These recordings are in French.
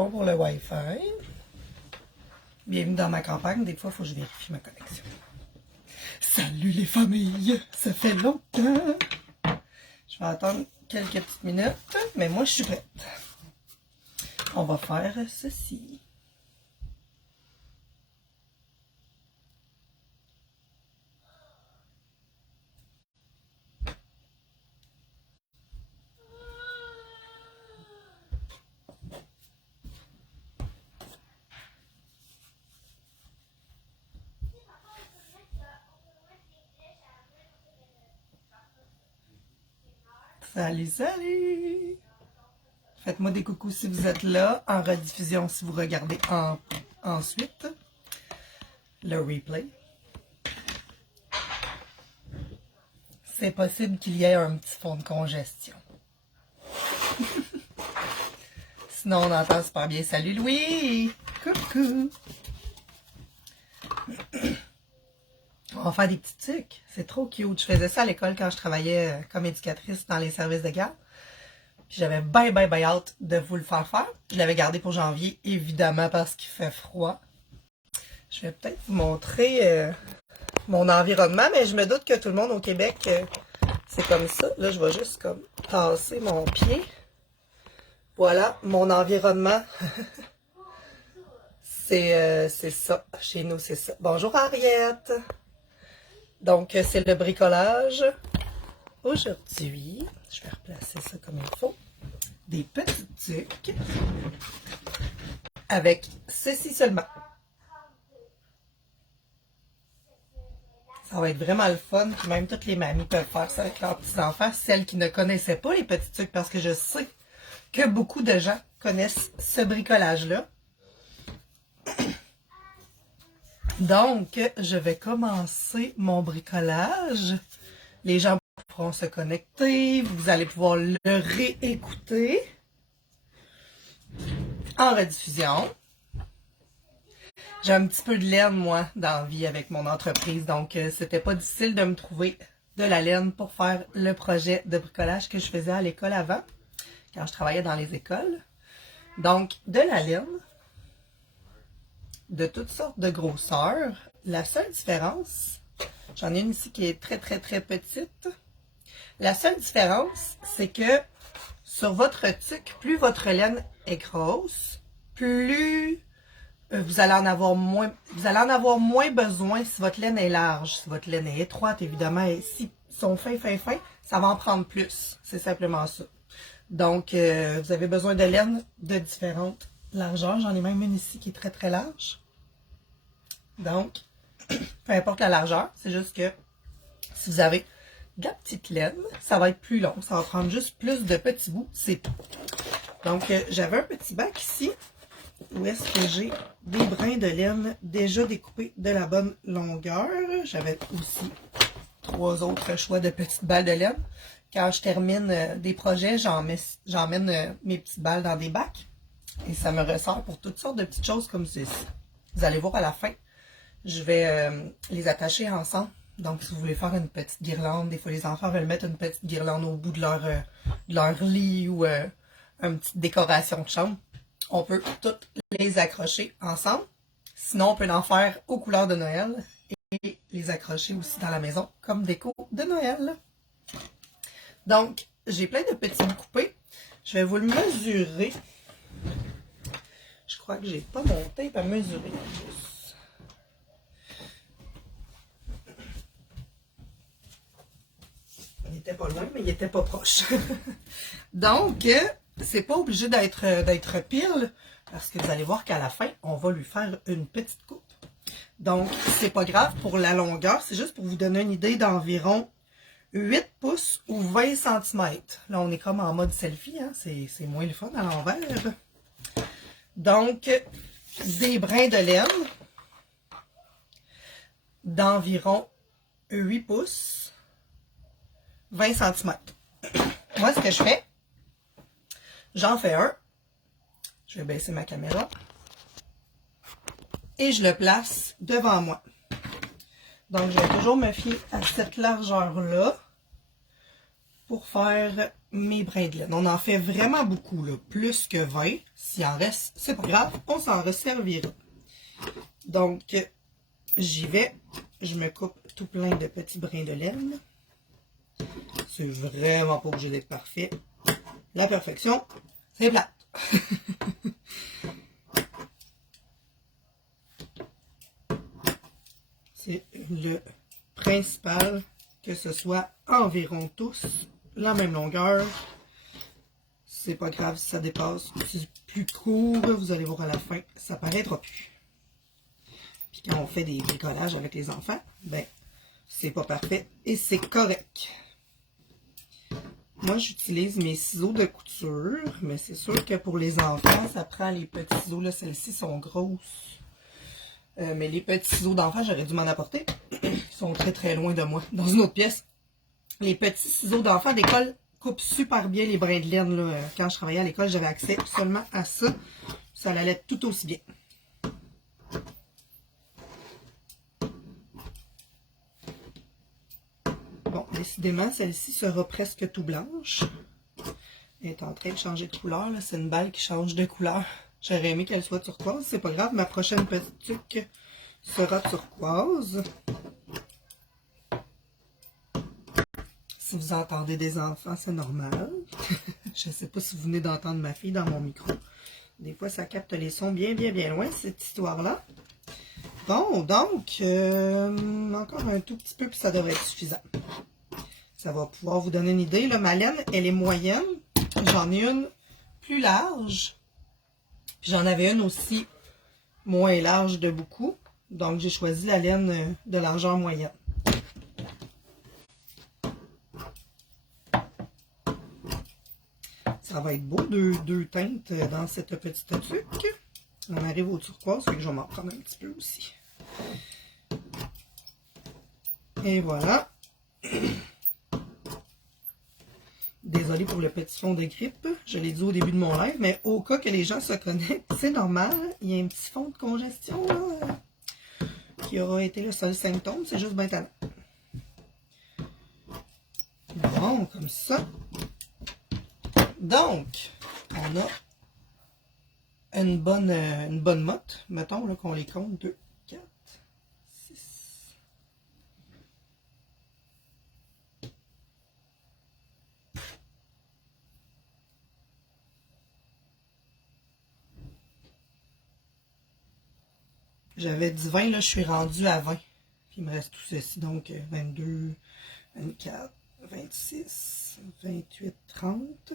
bon pour le Wi-Fi. Bienvenue dans ma campagne. Des fois, il faut que je vérifie ma connexion. Salut les familles! Ça fait longtemps! Je vais attendre quelques petites minutes, mais moi, je suis prête. On va faire ceci. Salut, salut! Faites-moi des coucous si vous êtes là, en rediffusion si vous regardez ensuite le replay. C'est possible qu'il y ait un petit fond de congestion. Sinon, on entend super bien. Salut Louis! Coucou! On va faire des petits trucs. C'est trop cute. Je faisais ça à l'école quand je travaillais comme éducatrice dans les services de garde. Puis j'avais bien hâte de vous le faire faire. Je l'avais gardé pour janvier, évidemment, parce qu'il fait froid. Je vais peut-être vous montrer mon environnement, mais je me doute que tout le monde au Québec, c'est comme ça. Là, je vais juste comme tasser mon pied. Voilà, mon environnement. C'est ça. Chez nous, c'est ça. Bonjour, Ariette. Donc, c'est le bricolage. Aujourd'hui, je vais replacer ça comme il faut. Des petits trucs avec ceci seulement. Ça va être vraiment le fun. Puis même toutes les mamies peuvent faire ça avec leurs petits-enfants. Celles qui ne connaissaient pas les petits trucs, parce que je sais que beaucoup de gens connaissent ce bricolage-là. Donc, je vais commencer mon bricolage. Les gens pourront se connecter. Vous allez pouvoir le réécouter en rediffusion. J'ai un petit peu de laine, moi, dans la vie avec mon entreprise. Donc, c'était pas difficile de me trouver de la laine pour faire le projet de bricolage que je faisais à l'école avant, quand je travaillais dans les écoles. Donc, de la laine, de toutes sortes de grosseurs. La seule différence, j'en ai une ici qui est très petite. La seule différence, c'est que sur votre tuque, plus votre laine est grosse, plus vous allez en avoir moins besoin si votre laine est large. Si votre laine est étroite, évidemment, et si sont fins, ça va en prendre plus. C'est simplement ça. Donc, vous avez besoin de laine de différentes largeur. J'en ai même une ici qui est très large. Donc, peu importe la largeur, c'est juste que si vous avez de la petite laine, ça va être plus long. Ça va prendre juste plus de petits bouts, c'est tout. Donc, j'avais un petit bac ici où est-ce que j'ai des brins de laine déjà découpés de la bonne longueur. J'avais aussi 3 autres choix de petites balles de laine. Quand je termine des projets, j'emmène mes petites balles dans des bacs. Et ça me ressort pour toutes sortes de petites choses comme ceci. Vous allez voir à la fin, je vais les attacher ensemble. Donc, si vous voulez faire une petite guirlande, des fois les enfants veulent mettre une petite guirlande au bout de leur lit ou une petite décoration de chambre, on peut toutes les accrocher ensemble. Sinon, on peut en faire aux couleurs de Noël et les accrocher aussi dans la maison comme déco de Noël. Donc, j'ai plein de petits bouts coupés. Je vais vous le mesurer. Je crois que j'ai pas mon tape à mesurer. Il était pas loin, mais il était pas proche. Donc, c'est pas obligé d'être pile, parce que vous allez voir qu'à la fin, on va lui faire une petite coupe. Donc, c'est pas grave pour la longueur, c'est juste pour vous donner une idée d'environ 8 pouces ou 20 cm. Là, on est comme en mode selfie, hein? C'est moins le fun à l'envers. Donc, des brins de laine d'environ 8 pouces, 20 cm. Moi, ce que je fais, j'en fais un. Je vais baisser ma caméra. Et je le place devant moi. Donc, je vais toujours me fier à cette largeur-là pour faire mes brins de laine. On en fait vraiment beaucoup, là, plus que 20. S'il en reste, c'est pas grave, on s'en resservira. Donc, j'y vais. Je me coupe tout plein de petits brins de laine. C'est vraiment pas obligé d'être parfait. La perfection, c'est plate. C'est le principal, que ce soit environ tous la même longueur. C'est pas grave si ça dépasse. Si c'est plus court, vous allez voir à la fin, ça paraîtra plus. Puis quand on fait des bricolages avec les enfants, ben, c'est pas parfait et c'est correct. Moi, j'utilise mes ciseaux de couture, mais c'est sûr que pour les enfants, ça prend les petits ciseaux. Là, celles-ci sont grosses. Mais les petits ciseaux d'enfants, j'aurais dû m'en apporter. Ils sont très très loin de moi, dans une autre pièce. Les petits ciseaux d'enfants d'école coupent super bien les brins de laine. Là. Quand je travaillais à l'école, j'avais accès seulement à ça. Ça allait tout aussi bien. Bon, décidément, celle-ci sera presque tout blanche. Elle est en train de changer de couleur. C'est une balle qui change de couleur. J'aurais aimé qu'elle soit turquoise. C'est pas grave, ma prochaine petite tuque sera turquoise. Si vous entendez des enfants, c'est normal. Je ne sais pas si vous venez d'entendre ma fille dans mon micro. Des fois, ça capte les sons bien loin, cette histoire-là. Bon, donc, encore un tout petit peu, puis ça devrait être suffisant. Ça va pouvoir vous donner une idée. Là, ma laine, elle est moyenne. J'en ai une plus large. Puis j'en avais une aussi moins large de beaucoup. Donc, j'ai choisi la laine de largeur moyenne. Ça va être beau, deux teintes dans cette petite tuque. On arrive au turquoise, fait que je vais m'en prendre un petit peu aussi. Et voilà. Désolée pour le petit fond de grippe. Je l'ai dit au début de mon live, mais au cas que les gens se connectent, c'est normal. Il y a un petit fond de congestion là, qui aura été le seul symptôme. C'est juste bien talent. Bon, comme ça. Donc, on a une bonne motte. Mettons là, qu'on les compte. 2, 4, 6. J'avais dit 20, là, je suis rendue à 20. Puis il me reste tout ceci, donc 22, 24, 26, 28, 30,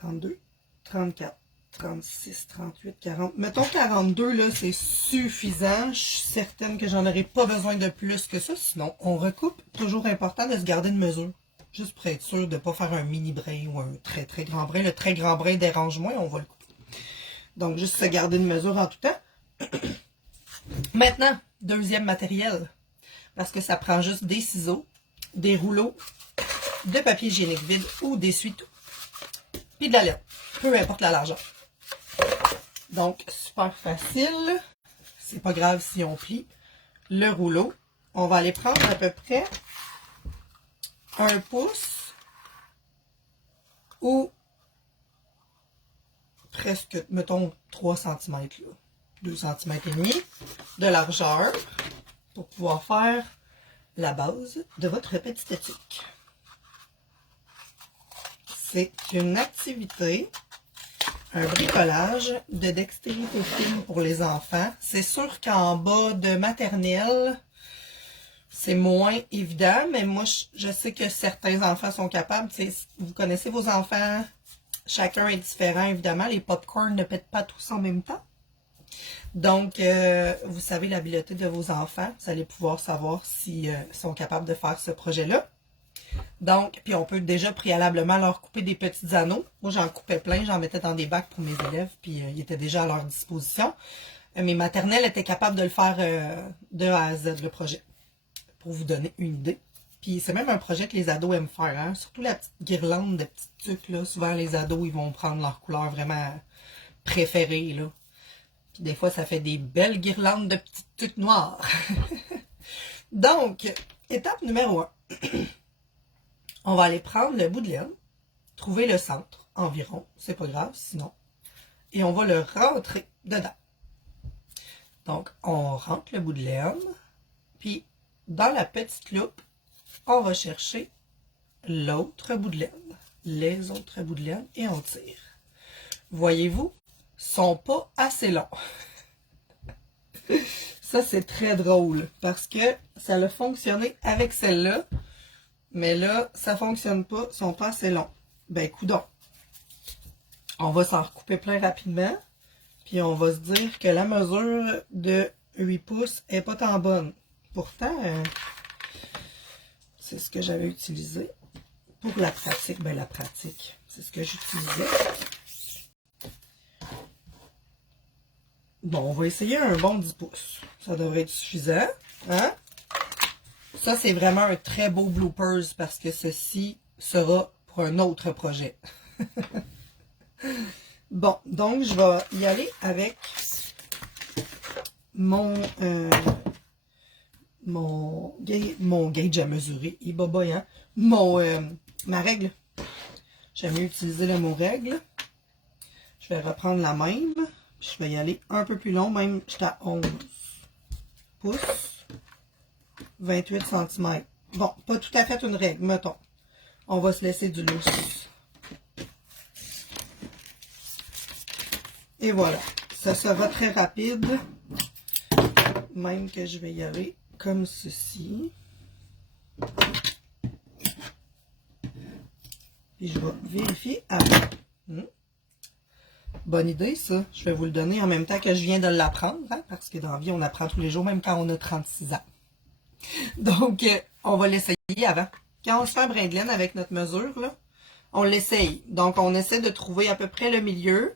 32, 34, 36, 38, 40. Mettons 42, là, c'est suffisant. Je suis certaine que j'en aurai pas besoin de plus que ça. Sinon, on recoupe. Toujours important de se garder une mesure. Juste pour être sûr de ne pas faire un mini brin ou un très très grand brin. Le très grand brin dérange moins, on va le couper. Donc, juste se garder une mesure en tout temps. Maintenant, deuxième matériel. Parce que ça prend juste des ciseaux, des rouleaux, de papier hygiénique vide ou d'essuie-tout. Puis de la laine. Peu importe la largeur. Donc, super facile. C'est pas grave si on plie le rouleau. On va aller prendre à peu près 1 pouce ou presque, mettons, 3 cm là. 2 cm et demi de largeur pour pouvoir faire la base de votre petite tuque. C'est une activité, un bricolage de dextérité fine pour les enfants. C'est sûr qu'en bas de maternelle, c'est moins évident, mais moi, je sais que certains enfants sont capables. Vous connaissez vos enfants, chacun est différent, évidemment. Les pop-corn ne pètent pas tous en même temps. Donc, vous savez l'habileté de vos enfants. Vous allez pouvoir savoir s'ils sont capables de faire ce projet-là. Donc, puis on peut déjà préalablement leur couper des petits anneaux. Moi, j'en coupais plein, j'en mettais dans des bacs pour mes élèves, puis ils étaient déjà à leur disposition. Mes maternelles étaient capables de le faire de A à Z, le projet, pour vous donner une idée. Puis c'est même un projet que les ados aiment faire, hein? Surtout la petite guirlande de petites tuques, là. Souvent, les ados, ils vont prendre leur couleur vraiment préférée, là. Puis des fois, ça fait des belles guirlandes de petites tuques noires. Donc, étape numéro 1. On va aller prendre le bout de laine, trouver le centre environ, c'est pas grave sinon, et on va le rentrer dedans. Donc, on rentre le bout de laine, puis dans la petite loupe, on va chercher l'autre bout de laine, les autres bouts de laine, et on tire. Voyez-vous, sont pas assez longs. Ça, c'est très drôle, parce que ça a fonctionné avec celle-là, mais là, ça fonctionne pas, ils sont pas assez longs. Ben, coudonc. On va s'en recouper plein rapidement, puis on va se dire que la mesure de 8 pouces est pas tant bonne. Pourtant, c'est ce que j'avais utilisé pour la pratique. Ben, la pratique, c'est ce que j'utilisais. Bon, on va essayer un bon 10 pouces. Ça devrait être suffisant. Hein? Ça, c'est vraiment un très beau bloopers parce que ceci sera pour un autre projet. Bon, donc je vais y aller avec mon gauge à mesurer. Il est boboy, hein? Ma règle. J'aime mieux utiliser le mot règle. Je vais reprendre la même. Je vais y aller un peu plus long, même j'étais à 11 pouces, 28 cm. Bon, pas tout à fait une règle, mettons. On va se laisser du lousse. Et voilà, ça sera très rapide. Même que je vais y aller comme ceci. Puis je vais vérifier avant. Bonne idée, ça. Je vais vous le donner en même temps que je viens de l'apprendre, hein, parce que dans la vie, on apprend tous les jours, même quand on a 36 ans. Donc, on va l'essayer avant. Quand on se fait un brin de laine avec notre mesure, là, on l'essaye. Donc, on essaie de trouver à peu près le milieu.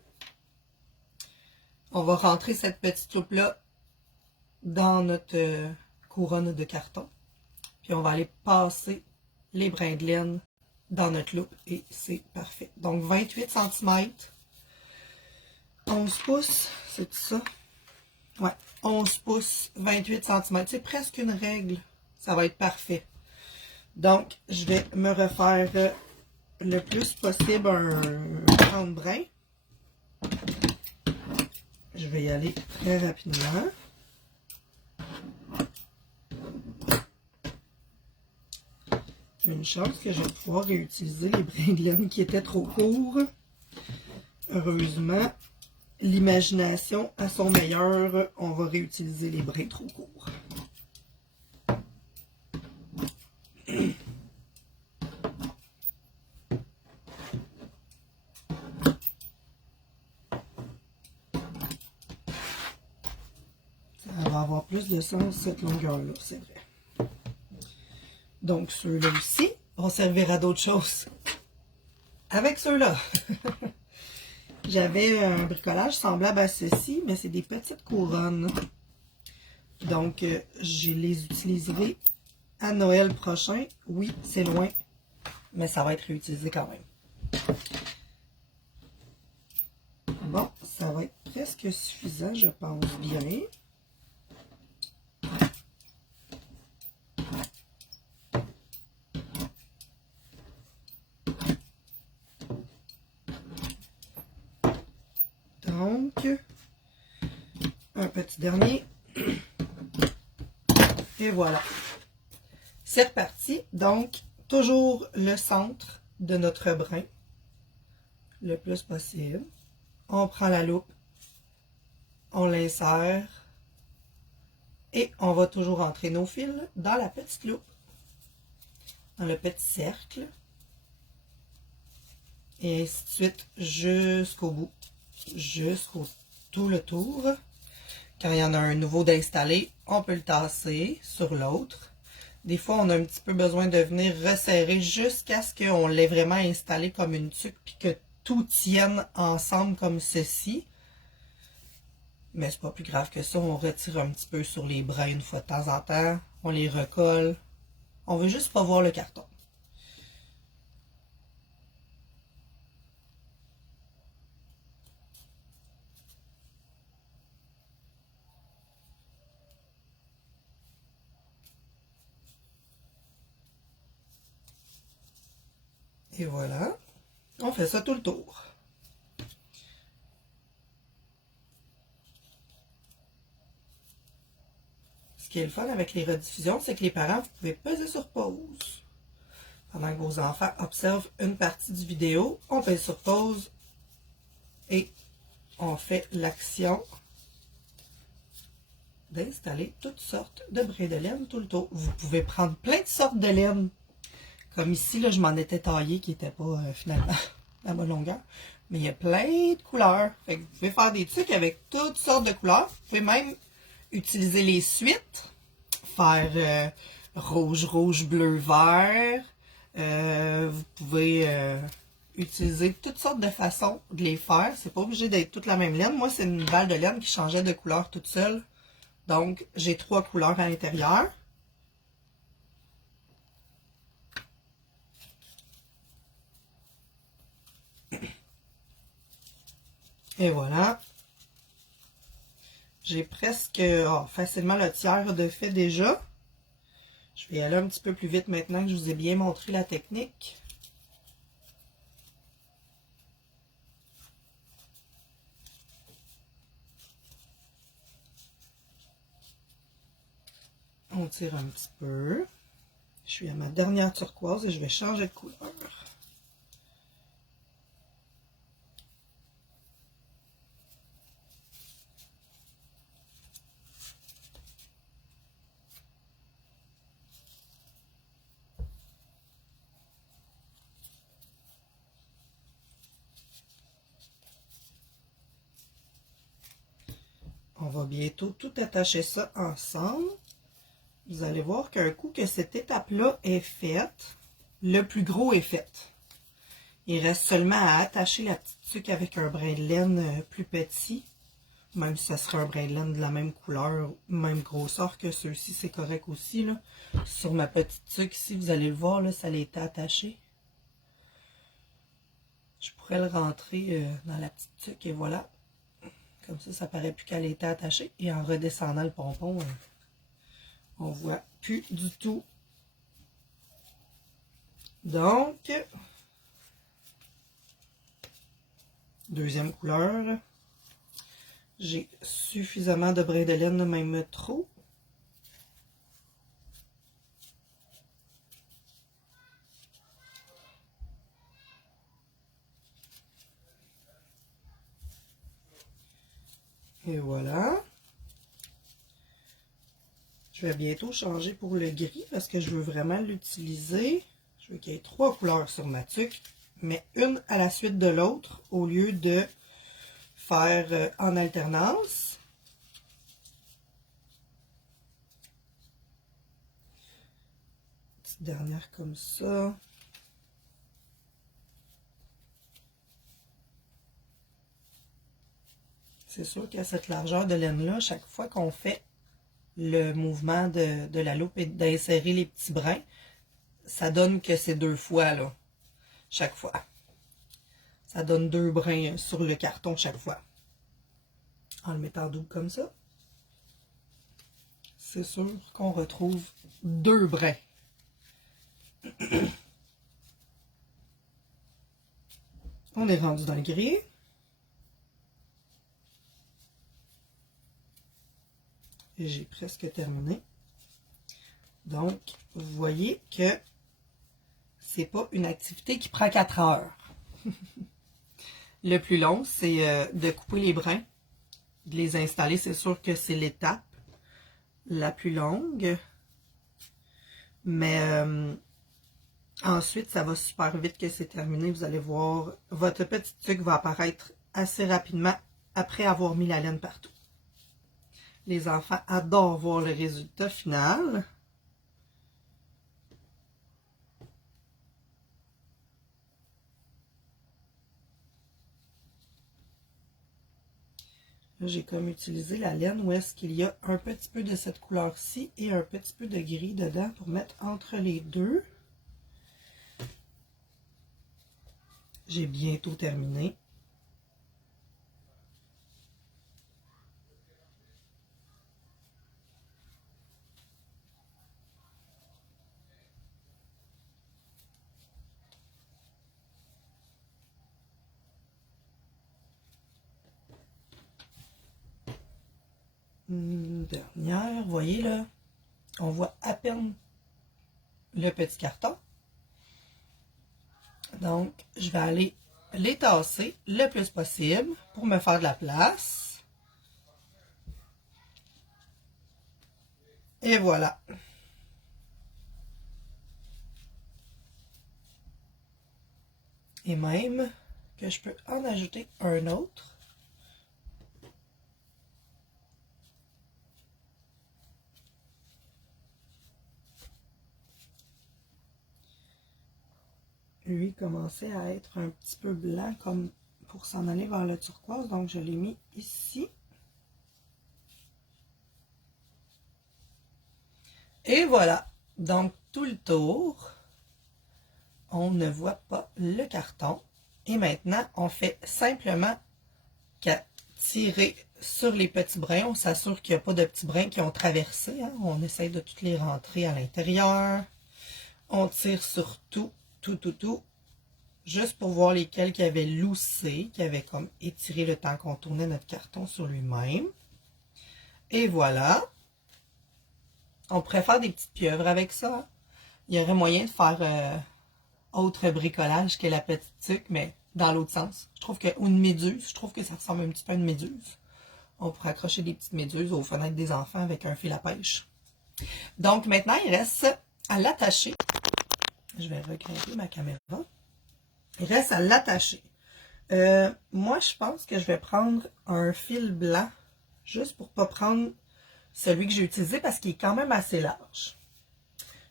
On va rentrer cette petite loupe-là dans notre couronne de carton. Puis, on va aller passer les brins de laine dans notre loupe et c'est parfait. Donc, 28 cm. 11 pouces, c'est ça? Ouais, 11 pouces, 28 cm. C'est presque une règle. Ça va être parfait. Donc, je vais me refaire le plus possible un 30 brins. Je vais y aller très rapidement. J'ai une chance que je vais pouvoir réutiliser les brins de laine qui étaient trop courts. Heureusement, l'imagination à son meilleur, on va réutiliser les brins trop courts. Ça va avoir plus de sens cette longueur-là, c'est vrai. Donc ceux-là aussi vont servir à d'autres choses. Avec ceux-là, j'avais un bricolage semblable à ceci, mais c'est des petites couronnes. Donc, je les utiliserai à Noël prochain. Oui, c'est loin, mais ça va être réutilisé quand même. Bon, ça va être presque suffisant, je pense bien. Donc, un petit dernier. Et voilà. C'est reparti. Donc, toujours le centre de notre brin, le plus possible. On prend la loupe, on l'insère et on va toujours entrer nos fils dans la petite loupe, dans le petit cercle. Et ainsi de suite jusqu'au bout, jusqu'au tout le tour. Quand il y en a un nouveau d'installer, on peut le tasser sur l'autre. Des fois, on a un petit peu besoin de venir resserrer jusqu'à ce qu'on l'ait vraiment installé comme une tuque puis que tout tienne ensemble comme ceci. Mais c'est pas plus grave que ça. On retire un petit peu sur les brins une fois de temps en temps. On les recolle. On veut juste pas voir le carton. Et voilà. On fait ça tout le tour. Ce qui est le fun avec les rediffusions, c'est que les parents, vous pouvez peser sur pause. Pendant que vos enfants observent une partie du vidéo, on pèse sur pause et on fait l'action d'installer toutes sortes de brins de laine tout le tour. Vous pouvez prendre plein de sortes de laine. Comme ici, là, je m'en étais taillé qui n'était pas finalement à ma longueur. Mais il y a plein de couleurs. Fait que vous pouvez faire des trucs avec toutes sortes de couleurs. Vous pouvez même utiliser les suites. Faire rouge, rouge, bleu, vert. Vous pouvez utiliser toutes sortes de façons de les faire. C'est pas obligé d'être toute la même laine. Moi, c'est une balle de laine qui changeait de couleur toute seule. Donc, j'ai 3 couleurs à l'intérieur. Et voilà. J'ai presque facilement le tiers de fait déjà. Je vais aller un petit peu plus vite maintenant que je vous ai bien montré la technique. On tire un petit peu. Je suis à ma dernière turquoise et je vais changer de couleur. On va bientôt tout attacher ça ensemble. Vous allez voir qu'un coup que cette étape-là est faite, le plus gros est fait. Il reste seulement à attacher la petite tuque avec un brin de laine plus petit. Même si ça serait un brin de laine de la même couleur, même grosseur que ceux-ci, c'est correct aussi. Là. Sur ma petite tuque ici, vous allez le voir, là, ça l'était attaché. Je pourrais le rentrer dans la petite tuque et voilà. Comme ça paraît plus qu'elle était attachée. Et en redescendant le pompon, on voit plus du tout. Donc, deuxième couleur. J'ai suffisamment de brins de laine, même trop. Et voilà. Je vais bientôt changer pour le gris parce que je veux vraiment l'utiliser. Je veux qu'il y ait 3 couleurs sur ma tuque, mais une à la suite de l'autre au lieu de faire en alternance. Petite dernière comme ça. C'est sûr qu'à cette largeur de laine-là, chaque fois qu'on fait le mouvement de la loupe et d'insérer les petits brins, ça donne que c'est 2 fois, là, chaque fois. Ça donne 2 brins sur le carton chaque fois. En le mettant double comme ça, c'est sûr qu'on retrouve 2 brins. On est rendu dans le gris. Et j'ai presque terminé. Donc, vous voyez que c'est pas une activité qui prend 4 heures. Le plus long, c'est de couper les brins, de les installer. C'est sûr que c'est l'étape la plus longue. Mais ensuite, ça va super vite que c'est terminé. Vous allez voir, votre petite tuque va apparaître assez rapidement après avoir mis la laine partout. Les enfants adorent voir le résultat final. J'ai comme utilisé la laine où est-ce qu'il y a un petit peu de cette couleur-ci et un petit peu de gris dedans pour mettre entre les deux. J'ai bientôt terminé. Une dernière, vous voyez là, on voit à peine le petit carton. Donc, je vais aller les tasser le plus possible pour me faire de la place. Et voilà. Et même que je peux en ajouter un autre. Lui commençait à être un petit peu blanc comme pour s'en aller vers le turquoise, donc je l'ai mis ici. Et voilà, donc tout le tour, on ne voit pas le carton. Et maintenant, on fait simplement qu'à tirer sur les petits brins. On s'assure qu'il n'y a pas de petits brins qui ont traversé. Hein. On essaye de toutes les rentrer à l'intérieur. On tire sur tout, juste pour voir lesquels qui avaient loussé, qui avaient comme étiré le temps qu'on tournait notre carton sur lui-même. Et voilà. On pourrait faire des petites pieuvres avec ça. Hein. Il y aurait moyen de faire autre bricolage que la petite tuque, mais dans l'autre sens. Je trouve que, ou une méduse, je trouve que ça ressemble un petit peu à une méduse. On pourrait accrocher des petites méduses aux fenêtres des enfants avec un fil à pêche. Donc maintenant, il reste à l'attacher. Je vais regrimper ma caméra. Il reste à l'attacher. Moi, je pense que je vais prendre un fil blanc, juste pour ne pas prendre celui que j'ai utilisé parce qu'il est quand même assez large.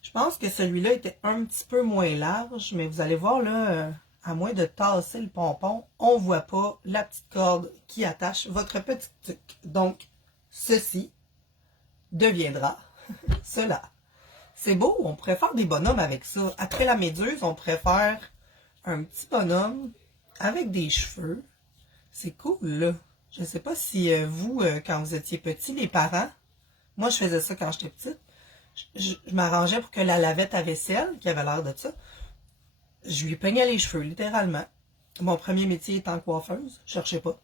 Je pense que celui-là était un petit peu moins large, mais vous allez voir là, à moins de tasser le pompon, on ne voit pas la petite corde qui attache votre petite tuque. Donc, ceci deviendra cela. C'est beau, on pourrait faire des bonhommes avec ça. Après la méduse, on pourrait faire un petit bonhomme avec des cheveux. C'est cool, là. Je ne sais pas si vous, quand vous étiez petit, les parents, moi je faisais ça quand j'étais petite, je m'arrangeais pour que la lavette à vaisselle, qui avait l'air de ça, je lui peignais les cheveux, littéralement. Mon premier métier étant coiffeuse, je cherchais pas.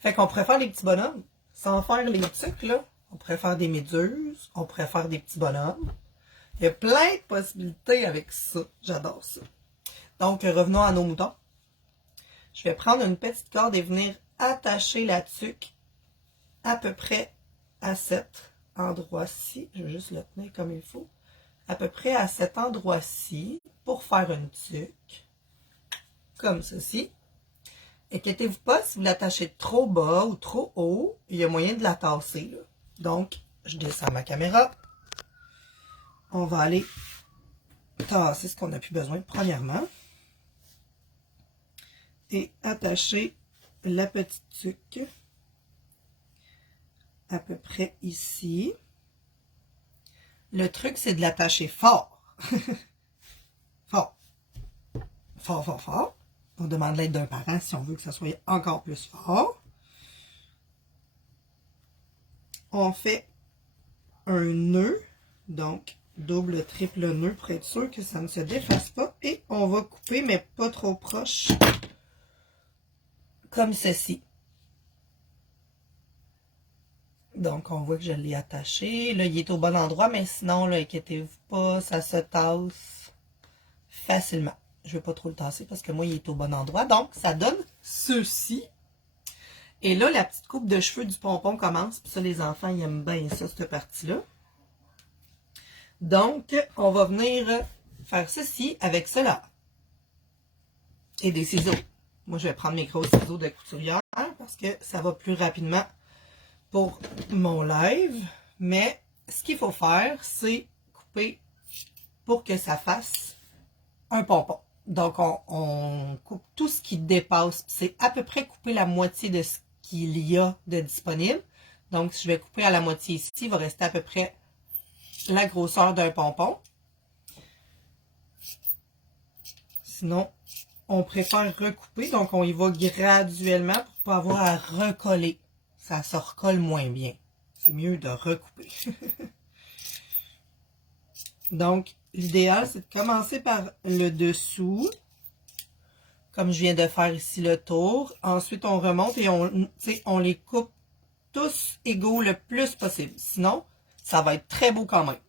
Fait qu'on pourrait faire des petits bonhommes, sans faire les trucs, là. On pourrait faire des méduses, on pourrait faire des petits bonhommes. Il y a plein de possibilités avec ça. J'adore ça. Donc, revenons à nos moutons. Je vais prendre une petite corde et venir attacher la tuque à peu près à cet endroit-ci. Je vais juste le tenir comme il faut. À peu près à cet endroit-ci pour faire une tuque. Comme ceci. Inquiétez-vous pas si vous l'attachez trop bas ou trop haut. Il y a moyen de la tasser, là. Donc, je descends ma caméra. On va aller tasser ce qu'on n'a plus besoin, premièrement. Et attacher la petite tuque à peu près ici. Le truc, c'est de l'attacher fort. Fort. Fort, fort, fort. On demande l'aide d'un parent si on veut que ça soit encore plus fort. On fait un nœud, donc double, triple nœud pour être sûr que ça ne se défasse pas. Et on va couper, mais pas trop proche, comme ceci. Donc, on voit que je l'ai attaché. Là, il est au bon endroit, mais sinon, là, inquiétez-vous pas, ça se tasse facilement. Je ne vais pas trop le tasser parce que moi, il est au bon endroit. Donc, ça donne ceci. Et là, la petite coupe de cheveux du pompon commence. Puis ça, les enfants, ils aiment bien ça, cette partie-là. Donc, on va venir faire ceci avec cela. Et des ciseaux. Moi, je vais prendre mes gros ciseaux de couturière parce que ça va plus rapidement pour mon live. Mais ce qu'il faut faire, c'est couper pour que ça fasse un pompon. Donc, on coupe tout ce qui dépasse. C'est à peu près couper la moitié de ce qu'il y a de disponible. Donc, si je vais couper à la moitié ici, il va rester à peu près la grosseur d'un pompon. Sinon, on préfère recouper. Donc, on y va graduellement pour ne pas avoir à recoller. Ça se recolle moins bien. C'est mieux de recouper. Donc, l'idéal, c'est de commencer par le dessous. Comme je viens de faire ici le tour. Ensuite, on remonte et on les coupe tous égaux le plus possible. Sinon, ça va être très beau quand même.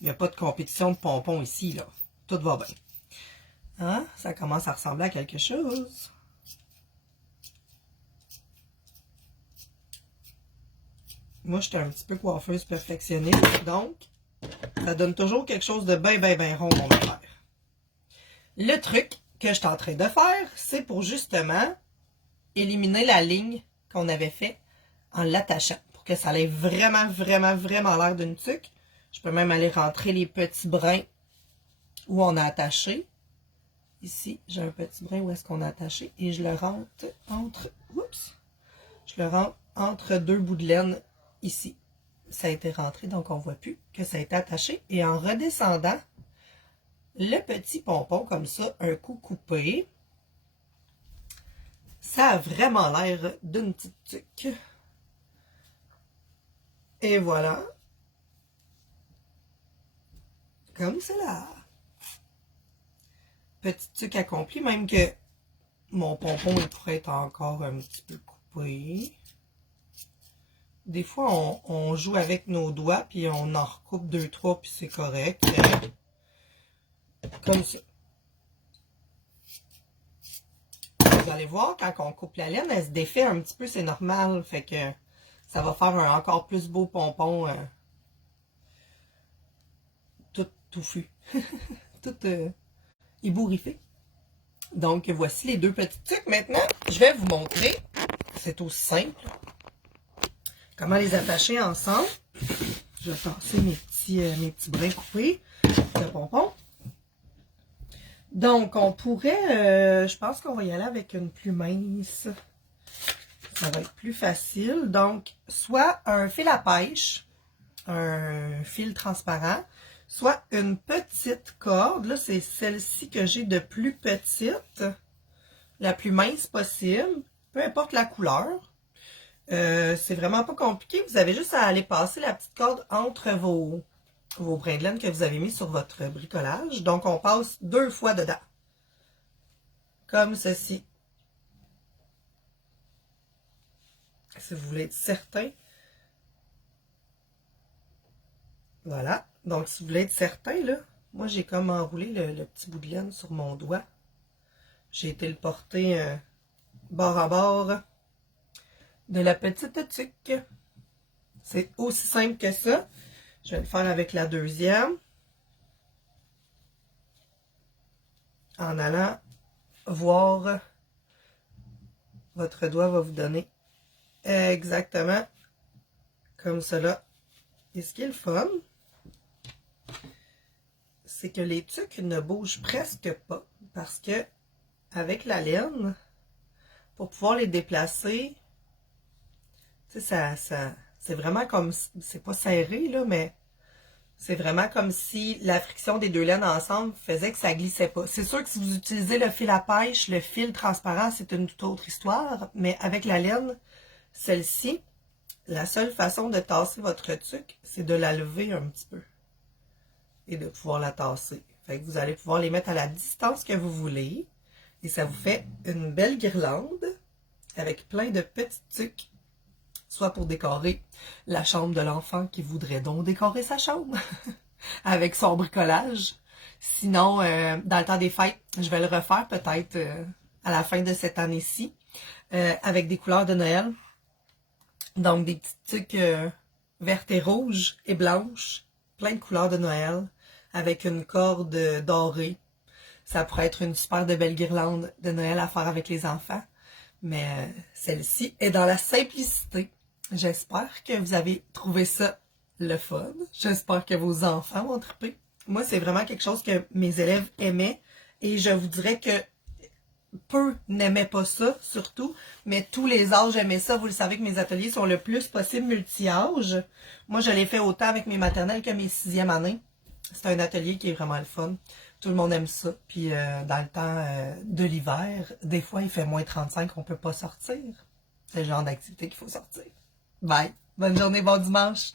Il n'y a pas de compétition de pompons ici, là. Tout va bien. Hein? Ça commence à ressembler à quelque chose. Moi, j'étais un petit peu coiffeuse perfectionniste, donc ça donne toujours quelque chose de bien rond, mon affaire. Le truc que je suis en train de faire, c'est pour justement éliminer la ligne qu'on avait fait en l'attachant, pour que ça ait vraiment l'air d'une tuque. Je peux même aller rentrer les petits brins où on a attaché. Ici, j'ai un petit brin où est-ce qu'on a attaché et je le rentre entre, je le rentre entre deux bouts de laine ici. Ça a été rentré, donc on ne voit plus que ça a été attaché. Et en redescendant, le petit pompon comme ça, un coup coupé, ça a vraiment l'air d'une petite tuque. Et voilà. Comme cela. Petite tuque accomplie, même que mon pompon il pourrait être encore un petit peu coupé. Des fois, on joue avec nos doigts, puis on en recoupe 2-3, puis c'est correct. Comme ça. Vous allez voir, quand on coupe la laine, elle se défait un petit peu, c'est normal. Fait que ça va faire un encore plus beau pompon tout touffu. tout ébouriffé. Donc, voici les deux petites tuques. Maintenant, je vais vous montrer, c'est aussi simple, comment les attacher ensemble. Je vais passer mes petits brins coupés de pompons. Donc, on pourrait, je pense qu'on va y aller avec une plus mince. Ça va être plus facile. Donc, soit un fil à pêche, un fil transparent, soit une petite corde. Là, c'est celle-ci que j'ai de plus petite, la plus mince possible, peu importe la couleur. C'est vraiment pas compliqué. Vous avez juste à aller passer la petite corde entre vos brins de laine que vous avez mis sur votre bricolage. Donc, on passe 2 fois dedans. Comme ceci. Si vous voulez être certain. Voilà. Donc, si vous voulez être certain, là, moi, j'ai comme enroulé le petit bout de laine sur mon doigt. J'ai été le porter bord à bord de la petite tuque. C'est aussi simple que ça. Je vais le faire avec la deuxième. En allant voir, votre doigt va vous donner exactement comme cela. Et ce qui est le fun, c'est que les tuques ne bougent presque pas parce que avec la laine, pour pouvoir les déplacer, tu sais, c'est vraiment comme, c'est pas serré là, mais c'est vraiment comme si la friction des deux laines ensemble faisait que ça glissait pas. C'est sûr que si vous utilisez le fil à pêche, le fil transparent, c'est une toute autre histoire, mais avec la laine, celle-ci, la seule façon de tasser votre tuque, c'est de la lever un petit peu et de pouvoir la tasser. Fait que vous allez pouvoir les mettre à la distance que vous voulez et ça vous fait une belle guirlande avec plein de petites tuques, soit pour décorer la chambre de l'enfant qui voudrait donc décorer sa chambre avec son bricolage. Sinon, dans le temps des fêtes, je vais le refaire peut-être à la fin de cette année-ci avec des couleurs de Noël. Donc, des petites tuques vertes et rouges et blanches, plein de couleurs de Noël, avec une corde dorée. Ça pourrait être une super de belle guirlande de Noël à faire avec les enfants. Mais celle-ci est dans la simplicité. J'espère que vous avez trouvé ça le fun. J'espère que vos enfants vont triper. Moi, c'est vraiment quelque chose que mes élèves aimaient. Et je vous dirais que peu n'aimaient pas ça, surtout. Mais tous les âges aimaient ça. Vous le savez que mes ateliers sont le plus possible multi-âges. Moi, je l'ai fait autant avec mes maternelles que mes 6e années. C'est un atelier qui est vraiment le fun. Tout le monde aime ça. Puis dans le temps de l'hiver, des fois, il fait moins 35, on peut pas sortir. C'est le genre d'activité qu'il faut sortir. Bye! Bonne journée, bon dimanche!